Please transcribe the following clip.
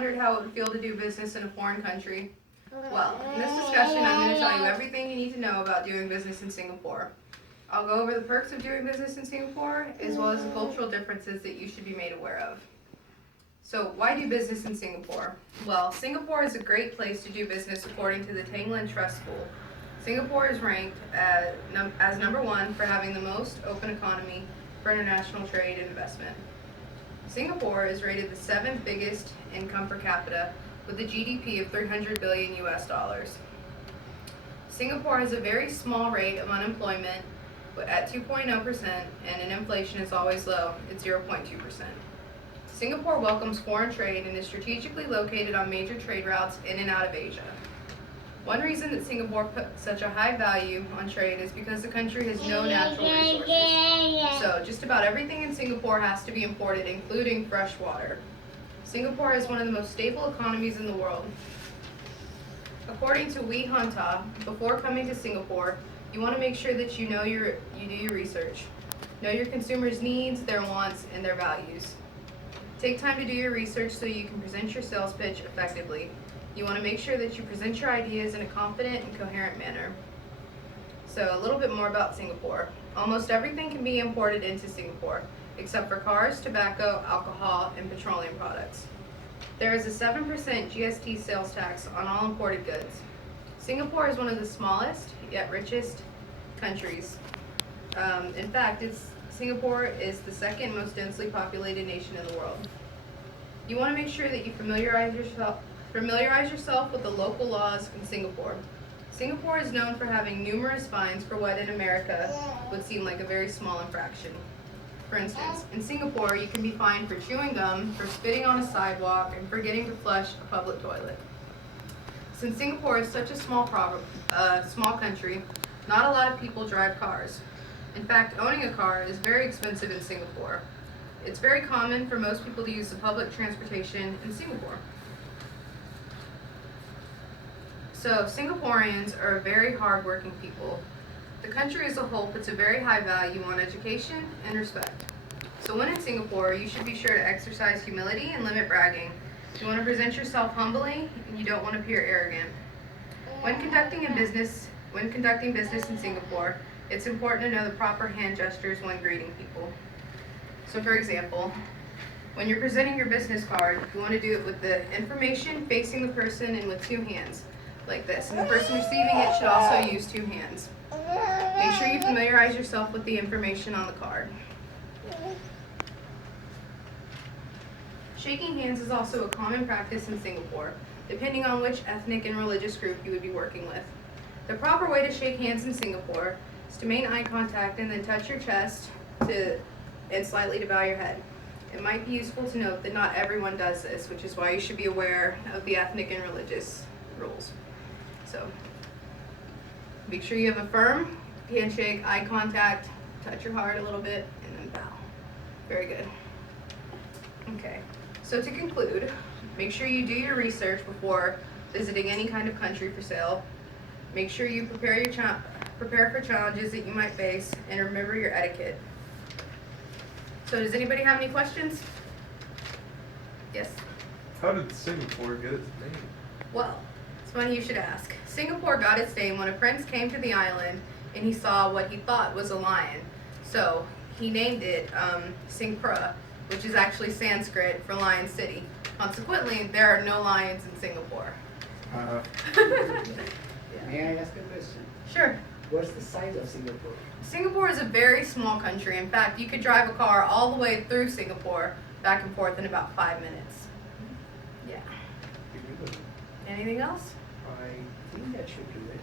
Wondered how it would feel to do business in a foreign country? Well, in this discussion, I'm going to tell you everything you need to know about doing business in Singapore. I'll go over the perks of doing business in Singapore, as well as the cultural differences that you should be made aware of. So, why do business in Singapore? Well, Singapore is a great place to do business according to the Tanglen Trust School. Singapore is ranked as number one for having the most open economy for international trade and investment. Singapore is rated the seventh biggest income per capita with a GDP of 300 billion US dollars. Singapore has a very small rate of unemployment at 2.0%, and an inflation is always low at 0.2%. Singapore welcomes foreign trade and is strategically located on major trade routes in and out of Asia. One reason that Singapore put such a high value on trade is because the country has no natural resources. So just about everything in Singapore has to be imported, including fresh water. Singapore is one of the most stable economies in the world. According to Wee Han Ta, before coming to Singapore, you want to make sure that you do your research. Know your consumers' needs, their wants, and their values. Take time to do your research so you can present your sales pitch effectively. You want to make sure that you present your ideas in a confident and coherent manner. So a little bit more about Singapore. Almost everything can be imported into Singapore, except for cars, tobacco, alcohol, and petroleum products. There is a 7% GST sales tax on all imported goods. Singapore is one of the smallest, yet richest countries. In fact, Singapore is the second most densely populated nation in the world. You want to make sure that you familiarize yourself with the local laws in Singapore. Singapore is known for having numerous fines for what in America would seem like a very small infraction. For instance, in Singapore, you can be fined for chewing gum, for spitting on a sidewalk, and forgetting to flush a public toilet. Since Singapore is such a small country, not a lot of people drive cars. In fact, owning a car is very expensive in Singapore. It's very common for most people to use the public transportation in Singapore. So, Singaporeans are very hardworking people. The country as a whole puts a very high value on education and respect. So when in Singapore, you should be sure to exercise humility and limit bragging. You want to present yourself humbly, and you don't want to appear arrogant. When conducting business in Singapore, it's important to know the proper hand gestures when greeting people. So for example, when you're presenting your business card, you want to do it with the information facing the person and with two hands, like this. And the person receiving it should also use two hands. Make sure you familiarize yourself with the information on the card. Shaking hands is also a common practice in Singapore, depending on which ethnic and religious group you would be working with. The proper way to shake hands in Singapore is to maintain eye contact and then touch your chest and slightly to bow your head. It might be useful to note that not everyone does this, which is why you should be aware of the ethnic and religious rules. So, make sure you have a firm handshake, eye contact, touch your heart a little bit, and then bow. Very good. Okay, so to conclude, make sure you do your research before visiting any kind of country for sale. Make sure you prepare for challenges that you might face, and remember your etiquette. So does anybody have any questions? Yes? How did Singapore get its name? Well, it's funny you should ask. Singapore got its name when a prince came to the island and he saw what he thought was a lion. So he named it Singapura, which is actually Sanskrit for Lion City. Consequently, there are no lions in Singapore. May I ask a question? Sure. What's the size of Singapore? Singapore is a very small country. In fact, you could drive a car all the way through Singapore, back and forth in about 5 minutes. Yeah. Anything else? I think that should do it.